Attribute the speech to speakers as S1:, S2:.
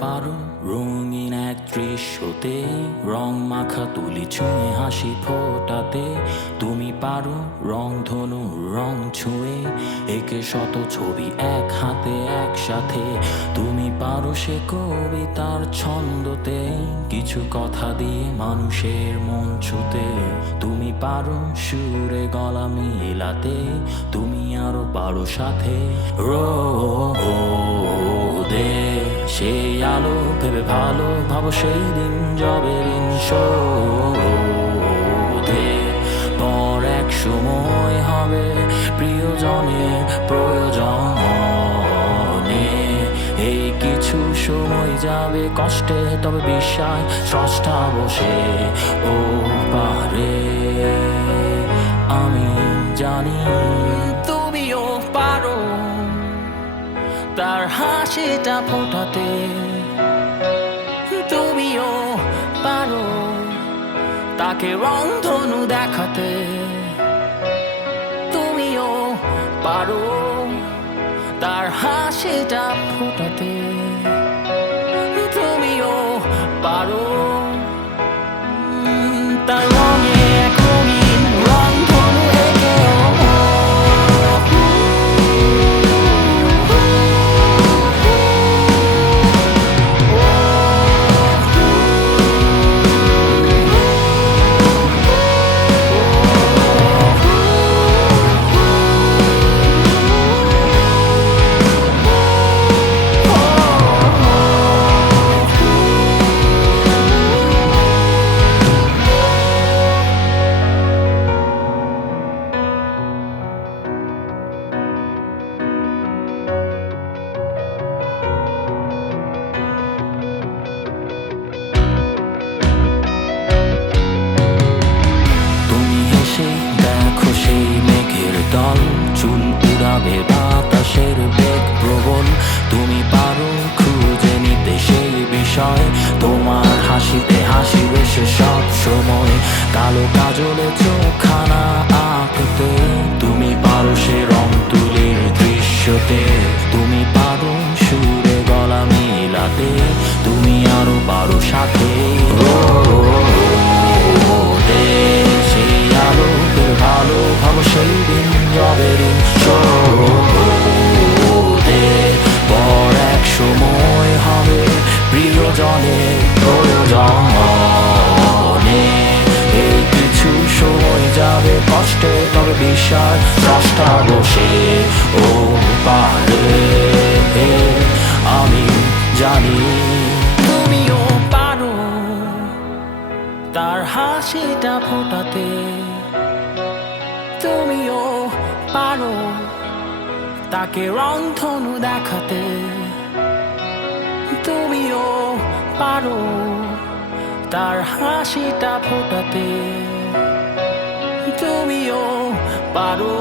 S1: পারো। রঙিন এক দৃশ্যতে রং মাখা তুলি ছুঁয়ে হাসি ফোটাতে। তুমি পারো রং ধনু রং ছুঁয়ে একে শত ছবি এক হাতে, একসাথে। তুমি পারো সে কবিতার ছন্দতে, কিছু কথা দিয়ে মানুষের মন ছুতে। তুমি পারো সুরে গলা মিলাতে, তুমি আরও পারো সাথে। রোদে সেই আলো, ভেবে ভালো, ভাবো সেই দিন পর এক সময় হবে প্রিয়জনের প্রয়োজনে। এই কিছু সময় যাবে কষ্টে, তবে বিশ্বাস, স্রষ্টা বসে ও পারে। আমি জানি তুমিও পারো তার হাসিটা ফোটাতে। তুমিও পারো তাকে রংধনু দেখাতে। পারো হেসে দেখো সেই মেঘের দল চুল উড়াবে বাতাসের বেগ প্রবল। তুমি পারো খুঁজে নিতে সেই বিষয়, তোমার হাসিতে হাসি সে সব সময়। কালো কাজলে চোখানা আঁকতে, তুমি পারো সে রং তুলির দৃশ্যতে। তুমি পারো সুরে গলা মিলাতে, তুমি আরও পারো সাথে। পারে আমি জানি তুমিও পারো তার হাসিটা ফোটাতে তুমিও পারো তাকে রংধনু দেখাতে তুমিও পারো তার হাসিটা ফোটাতে তুমিও পারো